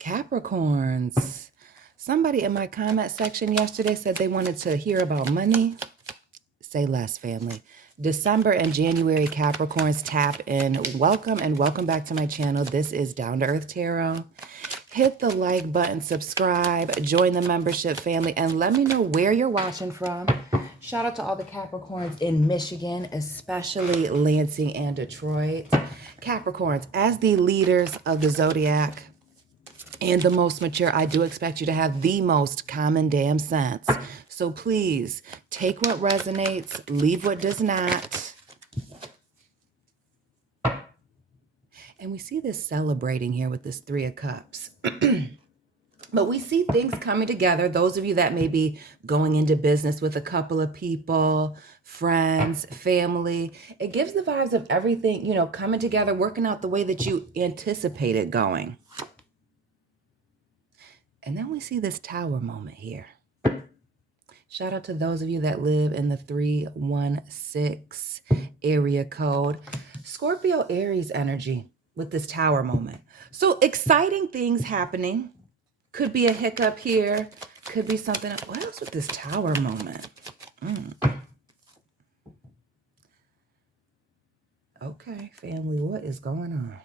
Capricorns. Somebody in my comment section yesterday said they wanted to hear about money. Say less, family. December and January Capricorns tap in. Welcome and welcome back to my channel. This is Down to Earth Tarot. Hit the like button, subscribe, join the membership family, and let me know where you're watching from. Shout out to all the Capricorns in Michigan, especially Lansing and Detroit. Capricorns, as the leaders of the zodiac and the most mature, I do expect you to have the most common damn sense. So please take what resonates, leave what does not. And we see this celebrating here with this Three of Cups. But we see things coming together. Those of you that may be going into business with a couple of people, friends, family, it gives the vibes of everything, you know, coming together, working out the way that you anticipated going. And then we see this tower moment here. Shout out to those of you that live in the 316 area code. Scorpio Aries energy with this tower moment. So exciting things happening. Could be a hiccup here. Could be something else. What else with this tower moment? Okay, family, what is going on?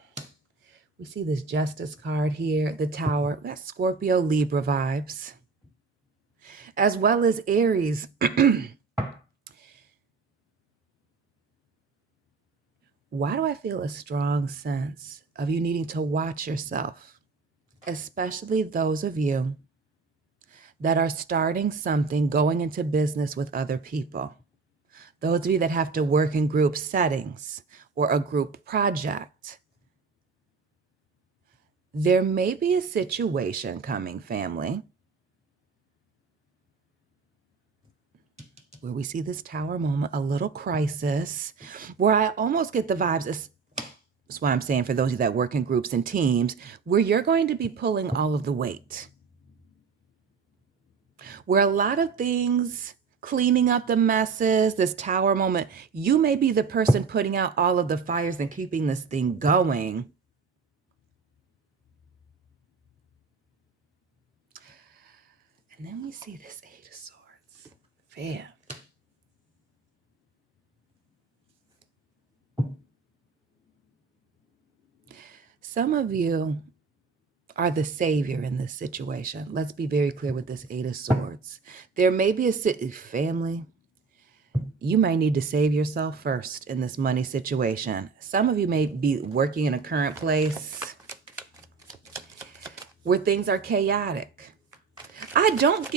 We see this Justice card here, the Tower. That's Scorpio, Libra vibes. As well as Aries. Why do I feel a strong sense of you needing to watch yourself? Especially those of you that are starting something, going into business with other people. Those of you that have to work in group settings or a group project. There may be a situation coming, family, where we see this tower moment, a little crisis, where I almost get the vibes. That's why I'm saying for those of you that work in groups and teams, where you're going to be pulling all of the weight. Where a lot of things, cleaning up the messes, this tower moment, you may be the person putting out all of the fires and keeping this thing going. And then we see this Eight of Swords. Fam. Some of you are the savior in this situation. Let's be very clear with this Eight of Swords. There may be a family. You might need to save yourself first in this money situation. Some of you may be working in a current place where things are chaotic. I don't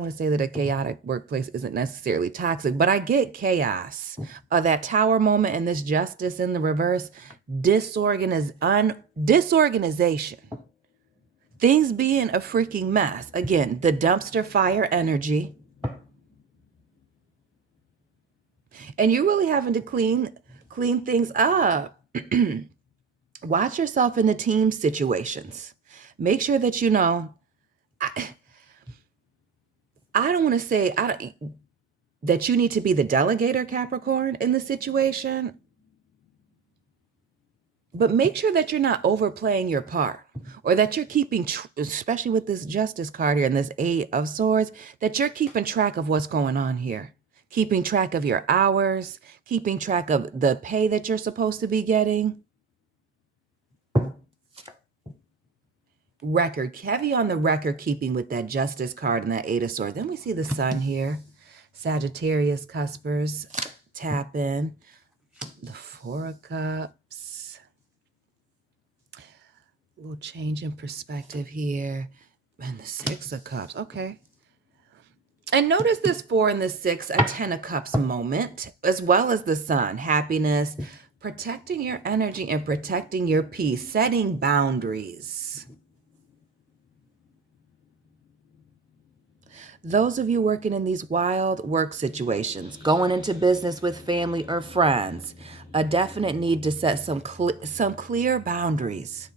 want to say that a chaotic workplace isn't necessarily toxic, but I get chaos. That tower moment and this Justice in the reverse, disorganization. Things being a freaking mess. Again, the dumpster fire energy. And you're really having to clean things up. Watch yourself in the team situations. Make sure that you know, I don't want to say that you need to be the delegator, Capricorn, in the situation. But make sure that you're not overplaying your part, or that you're keeping, especially with this Justice card here and this Eight of Swords, that you're keeping track of what's going on here. Keeping track of your hours, keeping track of the pay that you're supposed to be getting. Record, heavy on the record keeping with that Justice card and that Eight of Swords. Then we see the Sun here. Sagittarius cuspers tap in. The Four of Cups. A little change in perspective here. And the Six of Cups. Okay. And notice this 4 and the 6, a 10 of Cups moment, as well as the Sun. Happiness, protecting your energy and protecting your peace, setting boundaries. Those of you working in these wild work situations, going into business with family or friends, a definite need to set some clear boundaries.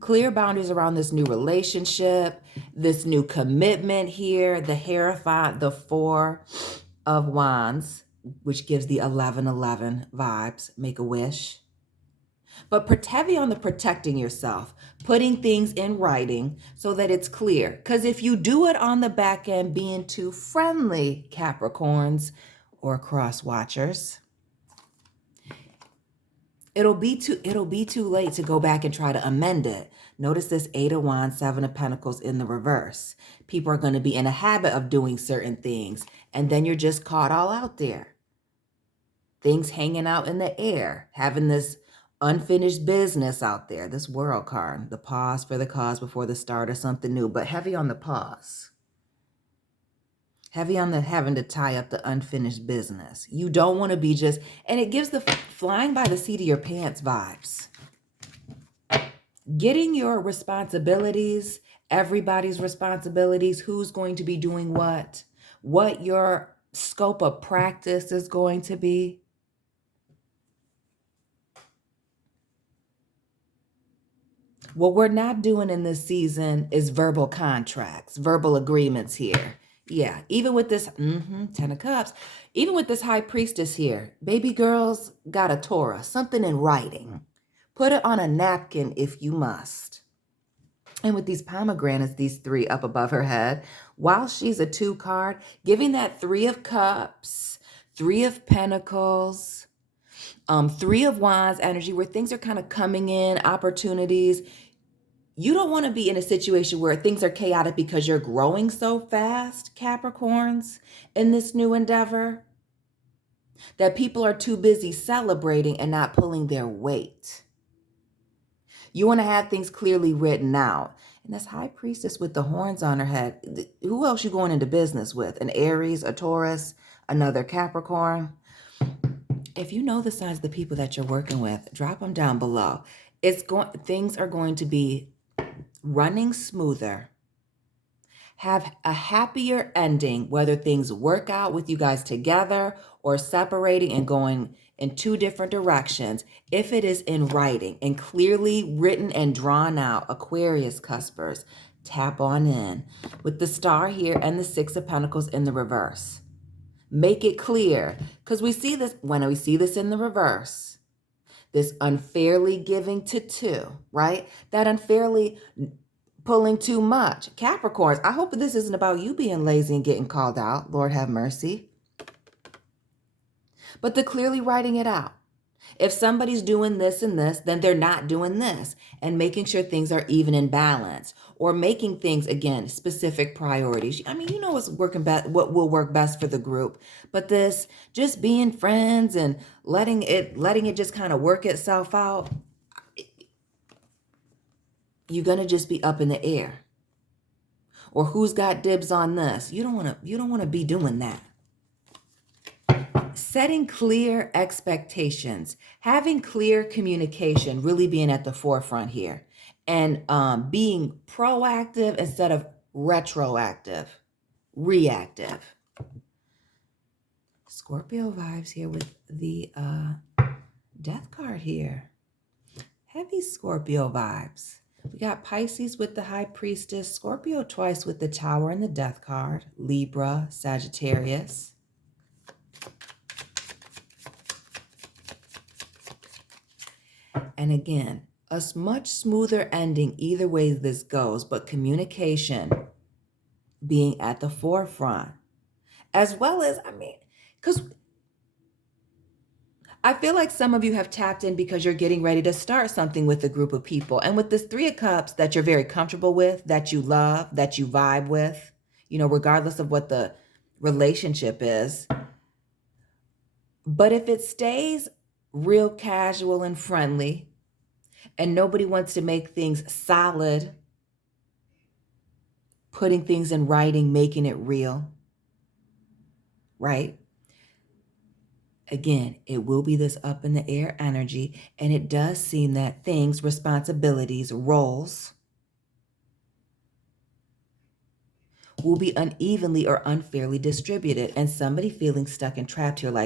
Clear boundaries around this new relationship, this new commitment here, the Hierophant, the Four of Wands, which gives the 11-11 vibes, make a wish. But heavy on the protecting yourself, putting things in writing so that it's clear. Because if you do it on the back end, being too friendly, Capricorns or cross watchers, it'll be too late to go back and try to amend it. Notice this 8 of Wands, 7 of Pentacles in the reverse. People are going to be in a habit of doing certain things, and then you're just caught all out there. Things hanging out in the air, having this unfinished business out there. This World card, the pause for the cause before the start of something new, but heavy on the pause. Heavy on the having to tie up the unfinished business. You don't want to be just, and it gives the flying by the seat of your pants vibes. Getting your responsibilities, everybody's responsibilities, who's going to be doing what your scope of practice is going to be. What we're not doing in this season is verbal contracts, verbal agreements here. Yeah, even with this 10 of Cups, even with this High Priestess here, baby girls got a Taurus, something in writing. Put it on a napkin if you must. And with these pomegranates, these 3 up above her head, while she's a 2 card, giving that 3 of Cups, 3 of Pentacles, 3 of Wands energy, where things are kind of coming in, opportunities. You don't want to be in a situation where things are chaotic because you're growing so fast, Capricorns, in this new endeavor, that people are too busy celebrating and not pulling their weight. You want to have things clearly written out. And this High Priestess with the horns on her head, who else you going into business with? An Aries, a Taurus, another Capricorn? If you know the signs of the people that you're working with, drop them down below. Things are going to be running smoother, have a happier ending, whether things work out with you guys together or separating and going in 2 different directions. If it is in writing and clearly written and drawn out, Aquarius cuspers, tap on in with the star here and the 6 of Pentacles in the reverse. Make it clear, because we see this when we see this in the reverse. This unfairly giving to 2, right? That unfairly pulling too much. Capricorns, I hope this isn't about you being lazy and getting called out. Lord have mercy. But the clearly writing it out. If somebody's doing this and this, then they're not doing this. And making sure things are even in balance. Or making things, again, specific priorities. I mean, you know what's working best, what will work best for the group. But this, just being friends and letting it just kind of work itself out, you're going to just be up in the air. Or who's got dibs on this? You don't want to be doing that. Setting clear expectations, having clear communication, really being at the forefront here, and being proactive instead of retroactive, reactive. Scorpio vibes here with the death card here. Heavy Scorpio vibes. We got Pisces with the High Priestess, Scorpio twice with the Tower and the Death card, Libra, Sagittarius. And again, a much smoother ending either way this goes, but communication being at the forefront. As well as, because I feel like some of you have tapped in because you're getting ready to start something with a group of people. And with this 3 of Cups that you're very comfortable with, that you love, that you vibe with, regardless of what the relationship is. But if it stays real casual and friendly, and nobody wants to make things solid, putting things in writing, making it real, right? Again, it will be this up in the air energy, and it does seem that things, responsibilities, roles will be unevenly or unfairly distributed, and somebody feeling stuck and trapped here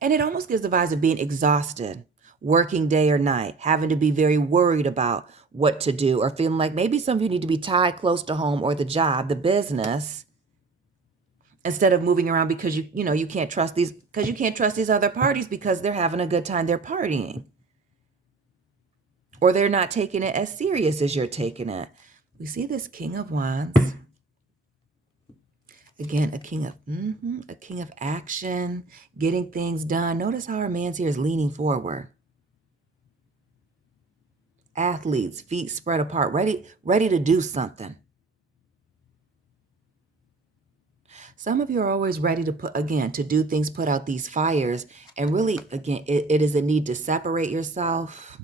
and it almost gives the vibes of being exhausted, working day or night, having to be very worried about what to do, or feeling like maybe some of you need to be tied close to home or the job, the business, instead of moving around because you can't trust these other parties because they're having a good time, they're partying. or they're not taking it as serious as you're taking it. We see this King of Wands. Again, a king of action, getting things done. Notice how our man's here is leaning forward. Athletes, feet spread apart, ready to do something. Some of you are always ready to do things, put out these fires. And really, again, it is a need to separate yourself,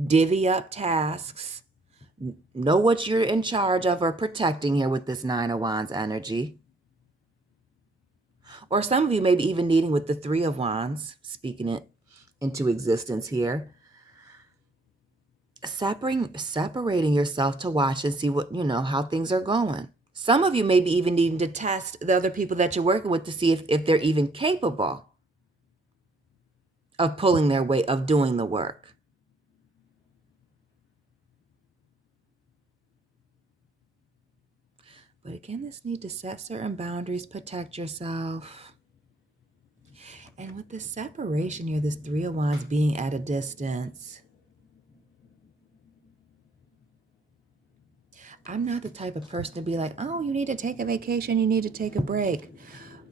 divvy up tasks, know what you're in charge of or protecting here with this Nine of Wands energy. Or some of you may be even needing with the Three of Wands, speaking it into existence here. Separating yourself to watch and see how things are going. Some of you may be even needing to test the other people that you're working with to see if they're even capable of pulling their weight, of doing the work. But again, this need to set certain boundaries, protect yourself. And with this separation here, this Three of Wands being at a distance, I'm not the type of person to be like, oh, you need to take a vacation, you need to take a break.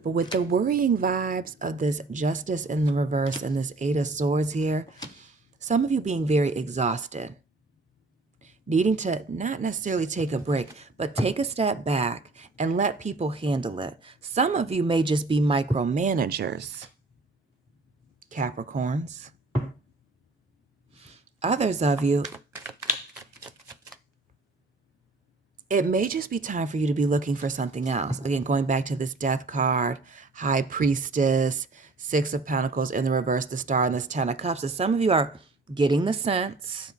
But with the worrying vibes of this Justice in the reverse and this Eight of Swords here, some of you being very exhausted, needing to not necessarily take a break, but take a step back and let people handle it. Some of you may just be micromanagers, Capricorns. Others of you, it may just be time for you to be looking for something else. Again, going back to this Death card, High Priestess, Six of Pentacles in the reverse, the Star, and this Ten of Cups. So some of you are getting the sense,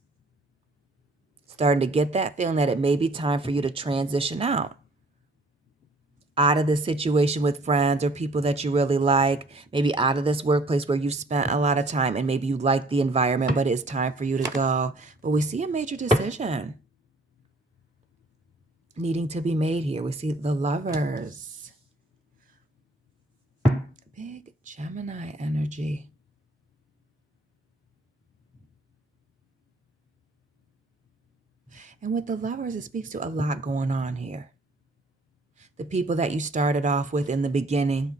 starting to get that feeling that it may be time for you to transition out of this situation with friends or people that you really like, maybe out of this workplace where you spent a lot of time and maybe you like the environment, but it's time for you to go. But we see a major decision needing to be made here. We see the Lovers. Big Gemini energy. And with the Lovers, it speaks to a lot going on here. The people that you started off with in the beginning,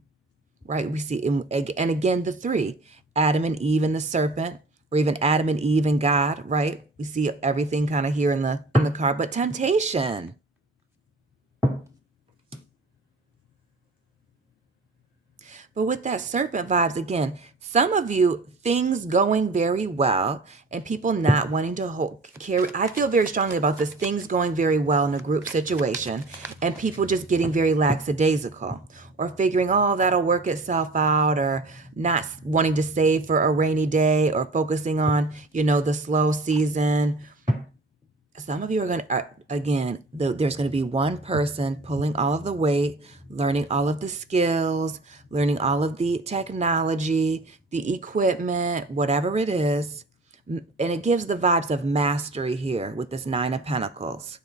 right? We see, and again, the three, Adam and Eve and the serpent, or even Adam and Eve and God, right? We see everything kind of here in the card, but temptation. But with that serpent vibes, again, some of you, things going very well and people not wanting to carry. I feel very strongly about this, things going very well in a group situation and people just getting very lackadaisical or figuring, oh, that'll work itself out, or not wanting to save for a rainy day or focusing on, the slow season. Some of you are going to, again, there's going to be one person pulling all of the weight, learning all of the skills, learning all of the technology, the equipment, whatever it is. And it gives the vibes of mastery here with this Nine of Pentacles.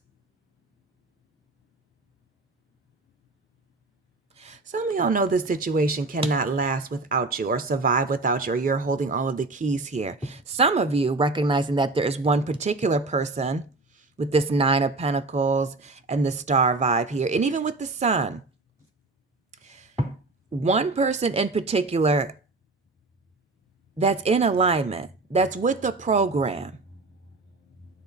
Some of y'all know this situation cannot last without you or survive without you, or you're holding all of the keys here. Some of you recognizing that there is one particular person with this Nine of Pentacles and the Star vibe here, and even with the Sun. One person in particular that's in alignment, that's with the program,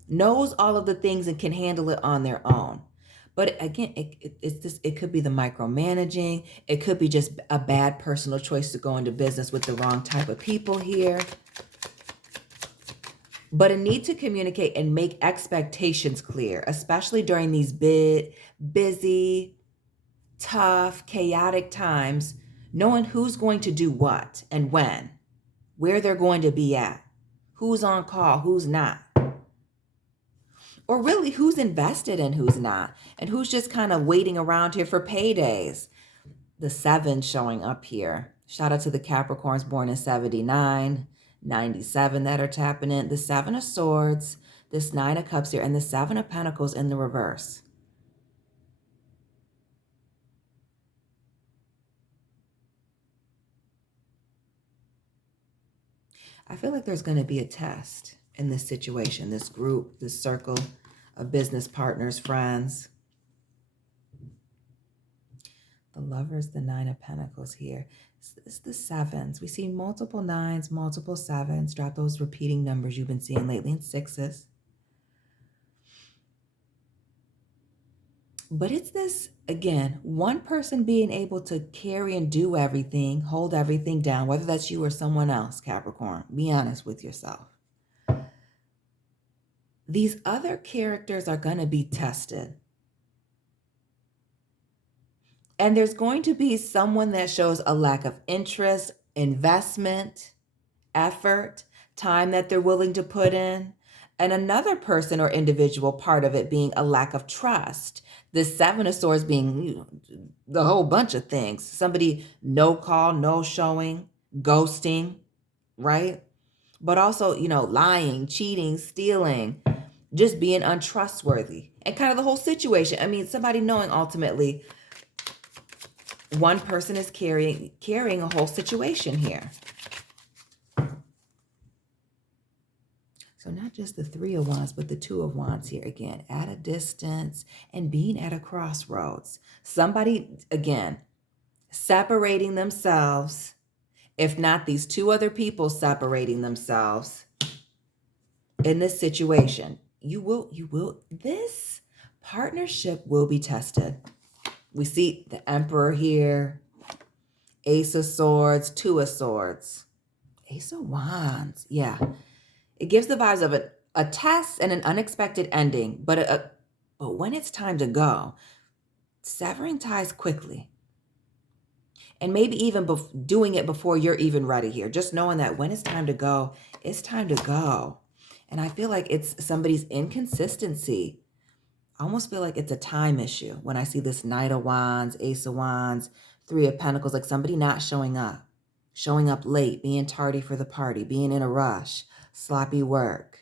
knows all of the things and can handle it on their own. But again, it could be the micromanaging. It could be just a bad personal choice to go into business with the wrong type of people here. But a need to communicate and make expectations clear, especially during these busy, tough, chaotic times, knowing who's going to do what and when, where they're going to be at, who's on call, who's not. Or really who's invested and who's not, and who's just kind of waiting around here for paydays. The 7 showing up here. Shout out to the Capricorns born in 79, 97 that are tapping in. The 7 of Swords, this 9 of Cups here, and the 7 of Pentacles in the reverse. I feel like there's going to be a test in this situation, this group, this circle of business partners, friends. The Lovers, the Nine of Pentacles here. It's the sevens. We see multiple nines, multiple sevens. Drop those repeating numbers you've been seeing lately in sixes. But it's this, again, one person being able to carry and do everything, hold everything down, whether that's you or someone else, Capricorn. Be honest with yourself. These other characters are going to be tested. And there's going to be someone that shows a lack of interest, investment, effort, time that they're willing to put in. And another person or individual part of it being a lack of trust. The Seven of Swords being the whole bunch of things. Somebody no call, no showing, ghosting, right? But also, lying, cheating, stealing, just being untrustworthy. And kind of the whole situation. I mean, somebody knowing ultimately one person is carrying a whole situation here. So not just the Three of Wands, but the Two of Wands here again, at a distance and being at a crossroads. Somebody, again, separating themselves, if not these two other people separating themselves in this situation. This partnership will be tested. We see the Emperor here, Ace of Swords, Two of Swords, Ace of Wands. Yeah. It gives the vibes of a test and an unexpected ending, but when it's time to go, severing ties quickly. And maybe even doing it before you're even ready here. Just knowing that when it's time to go, it's time to go. And I feel like it's somebody's inconsistency. I almost feel like it's a time issue when I see this Knight of Wands, Ace of Wands, Three of Pentacles, like somebody not showing up late, being tardy for the party, being in a rush, sloppy work.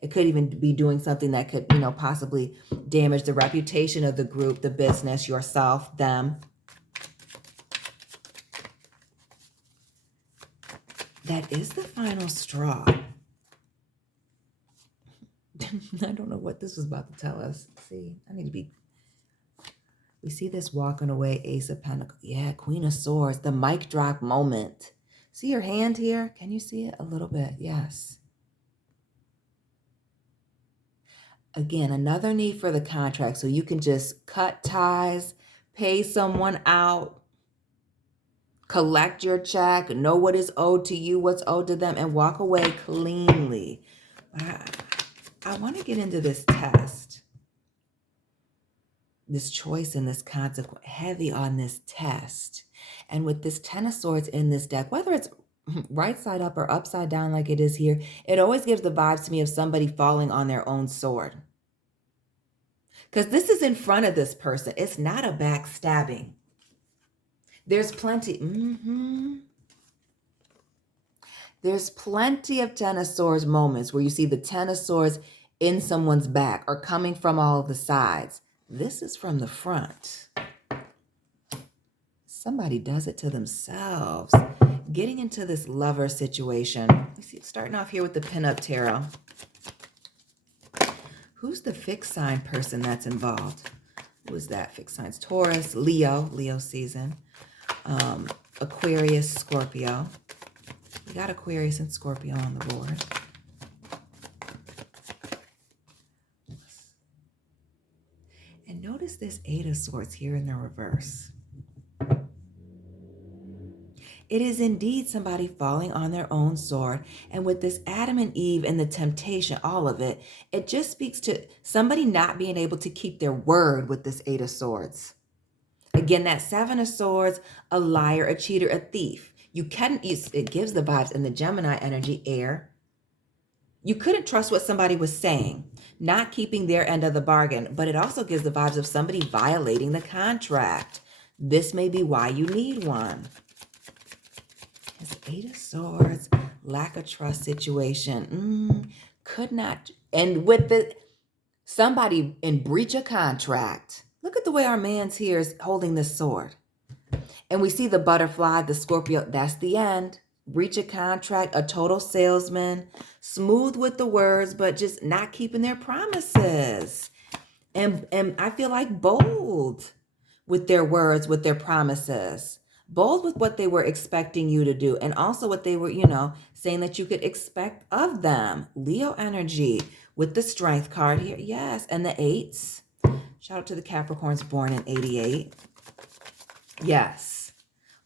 It could even be doing something that could, possibly damage the reputation of the group, the business, yourself, them. That is the final straw. I don't know what this was about to tell us. See, we see this walking away, Ace of Pentacles. Yeah, Queen of Swords, the mic drop moment. See your hand here? Can you see it a little bit? Yes. Again, another need for the contract. So you can just cut ties, pay someone out, collect your check, know what is owed to you, what's owed to them, and walk away cleanly. I want to get into this test, this choice and this consequence, heavy on this test. And with this Ten of Swords in this deck, whether it's right side up or upside down like it is here, it always gives the vibes to me of somebody falling on their own sword. Because this is in front of this person. It's not a backstabbing. There's plenty. There's plenty of Ten of Swords moments where you see the Ten of Swords in someone's back or coming from all the sides. This is from the front. Somebody does it to themselves. Getting into this lover situation. We see, starting off here with the pinup tarot. Who's the fixed sign person that's involved? Who is that? Fixed signs. Taurus, Leo season. Aquarius, Scorpio. We got Aquarius and Scorpio on the board. And notice this Eight of Swords here in the reverse. It is indeed somebody falling on their own sword. And with this Adam and Eve and the temptation, all of it, it just speaks to somebody not being able to keep their word with this Eight of Swords. Again, that Seven of Swords, a liar, a cheater, a thief. It gives the vibes in the Gemini energy, air. You couldn't trust what somebody was saying, not keeping their end of the bargain, but it also gives the vibes of somebody violating the contract. This may be why you need one. It's Eight of Swords, lack of trust situation. Could not, and with somebody in breach of contract. Look at the way our man's here is holding this sword. And we see the butterfly, the Scorpio, that's the end. breach of contract, a total salesman, smooth with the words, but just not keeping their promises. And I feel like bold with their words, with their promises, bold with what they were expecting you to do, and also what they were, saying that you could expect of them. Leo energy with the strength card here. Yes. And the eights. Shout out to the Capricorns born in 88. Yes.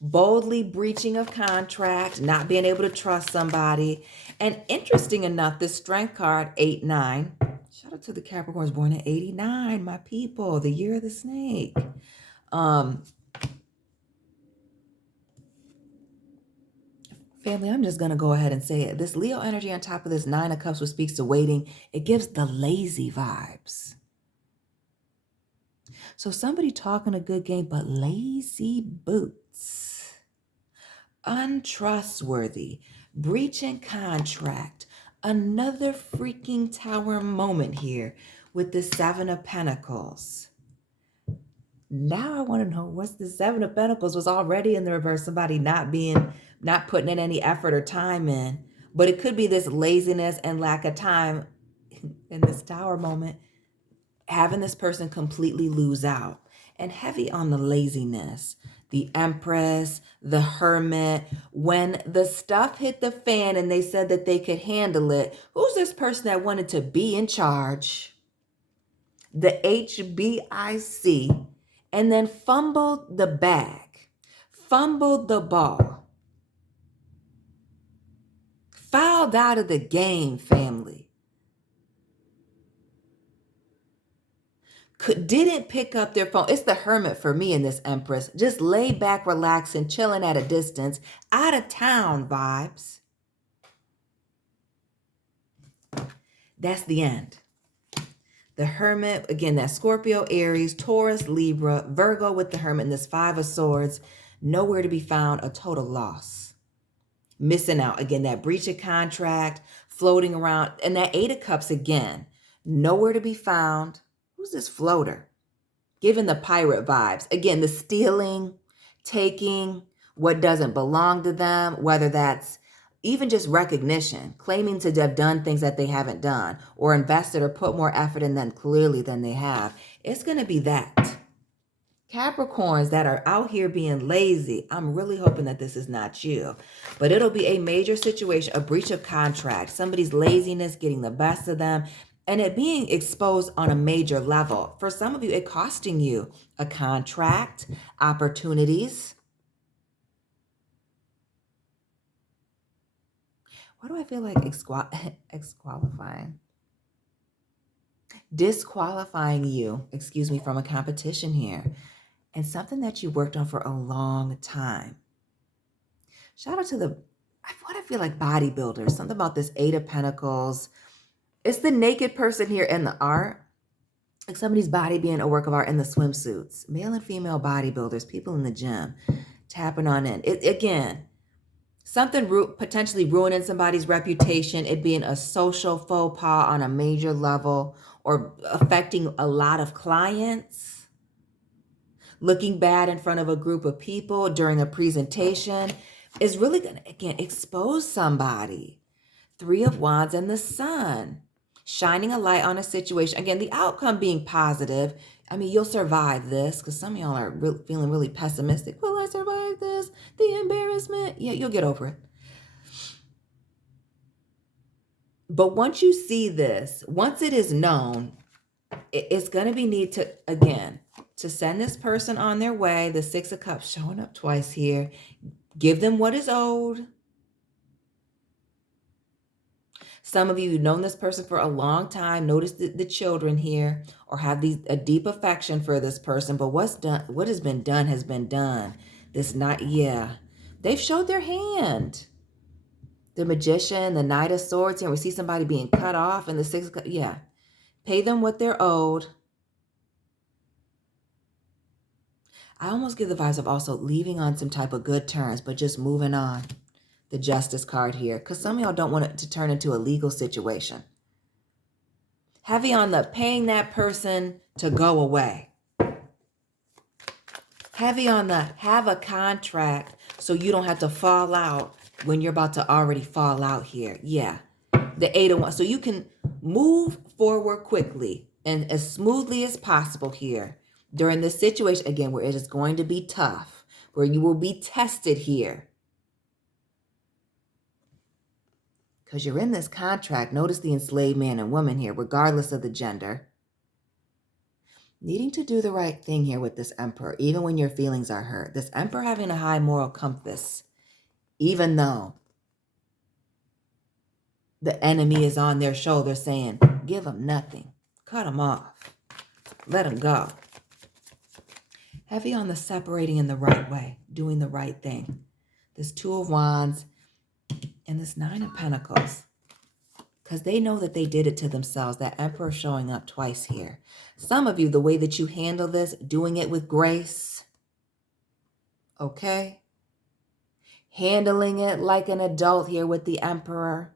Boldly breaching of contract, not being able to trust somebody. And interesting enough, this strength card, 8-9. Shout out to the Capricorns born in 89, my people, the year of the snake. Family, I'm just going to go ahead and say it. This Leo energy on top of this 9 of Cups, which speaks to waiting, it gives the lazy vibes. So somebody talking a good game, but lazy boots. Untrustworthy. Breaching contract. Another freaking tower moment here with the 7 of Pentacles. Now I want to know what's the 7 of Pentacles was already in the reverse. Somebody not putting in any effort or time in. But it could be this laziness and lack of time in this tower moment, having this person completely lose out. And heavy on the laziness. The Empress, the Hermit. When the stuff hit the fan and they said that they could handle it, who's this person that wanted to be in charge? The HBIC. And then fumbled the bag, fumbled the ball, fouled out of the game, family. Didn't pick up their phone. It's the Hermit for me in this Empress. Just lay back, relaxing, chilling at a distance, out of town vibes. That's the end. The Hermit, again, that Scorpio, Aries, Taurus, Libra, Virgo with the Hermit, and this 5 of Swords, nowhere to be found, a total loss. Missing out, again, that breach of contract, floating around, and that 8 of Cups again, nowhere to be found. Who's this floater? Giving the pirate vibes. Again, the stealing, taking what doesn't belong to them, whether that's even just recognition, claiming to have done things that they haven't done or invested or put more effort in them clearly than they have. It's going to be that. Capricorns that are out here being lazy, I'm really hoping that this is not you. But it'll be a major situation, a breach of contract, somebody's laziness getting the best of them, and it being exposed on a major level. For some of you, it costing you a contract, opportunities. Why do I feel like disqualifying you, from a competition here, and something that you worked on for a long time. Shout out to what I feel like bodybuilders, something about this 8 of Pentacles. It's the naked person here in the art, like somebody's body being a work of art in the swimsuits, male and female bodybuilders, people in the gym, tapping on in. Again, something potentially ruining somebody's reputation, it being a social faux pas on a major level or affecting a lot of clients, looking bad in front of a group of people during a presentation is really going to, again, expose somebody. 3 of Wands and the Sun, shining a light on a situation. Again, the outcome being positive. I mean, you'll survive this because some of y'all are feeling really pessimistic. Will I survive this? The embarrassment? Yeah, you'll get over it. But once you see this, once it is known, it's going to be need to, again, to send this person on their way. The 6 of Cups showing up twice here. Give them what is owed. Some of you who've known this person for a long time, notice the children here, or have a deep affection for this person. But what has been done has been done. They've showed their hand. The Magician, the Knight of Swords here. We see somebody being cut off, and the 6 of Cups. Yeah, pay them what they're owed. I almost give the vibes of also leaving on some type of good terms, but just moving on. The Justice card here, because some of y'all don't want it to turn into a legal situation. Heavy on the paying that person to go away. Heavy on the have a contract so you don't have to fall out when you're about to already fall out here. Yeah. The 8 of Wands. So you can move forward quickly and as smoothly as possible here during this situation, again, where it is going to be tough, where you will be tested here. Because you're in this contract. Notice the enslaved man and woman here, regardless of the gender. Needing to do the right thing here with this Emperor, even when your feelings are hurt. This Emperor having a high moral compass, even though the enemy is on their shoulder saying, give them nothing. Cut them off. Let them go. Heavy on the separating in the right way, doing the right thing. This 2 of Wands and this 9 of Pentacles. Because they know that they did it to themselves. That Emperor showing up twice here. Some of you, the way that you handle this, doing it with grace. Okay? Handling it like an adult here with the Emperor.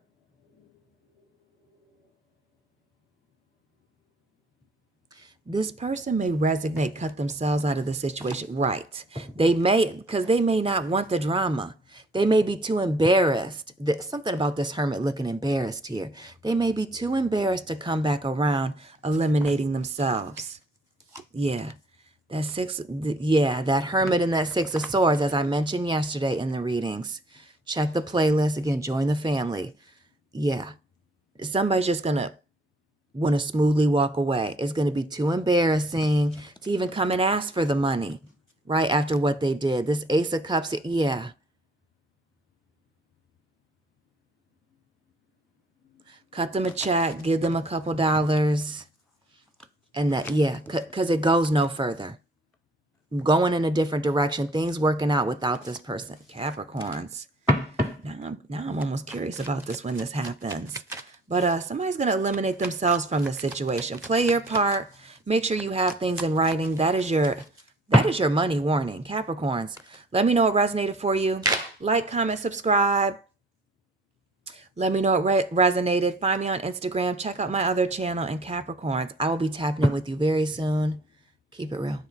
This person may resignate, cut themselves out of the situation. Right. They may, because they may not want the drama. They may be too embarrassed. Something about this hermit looking embarrassed here. They may be too embarrassed to come back around, eliminating themselves. Yeah. That hermit and that 6 of Swords, as I mentioned yesterday in the readings. Check the playlist. Again, join the family. Yeah. Somebody's just going to want to smoothly walk away. It's going to be too embarrassing to even come and ask for the money right after what they did. This Ace of Cups, yeah. Cut them a check, give them a couple dollars. And that, yeah, because it goes no further. Going in a different direction, things working out without this person. Capricorns. Now I'm almost curious about this when this happens. But somebody's going to eliminate themselves from the situation. Play your part. Make sure you have things in writing. That is your money warning, Capricorns. Let me know what resonated for you. Like, comment, subscribe. Let me know what resonated. Find me on Instagram. Check out my other channel. And Capricorns, I will be tapping in with you very soon. Keep it real.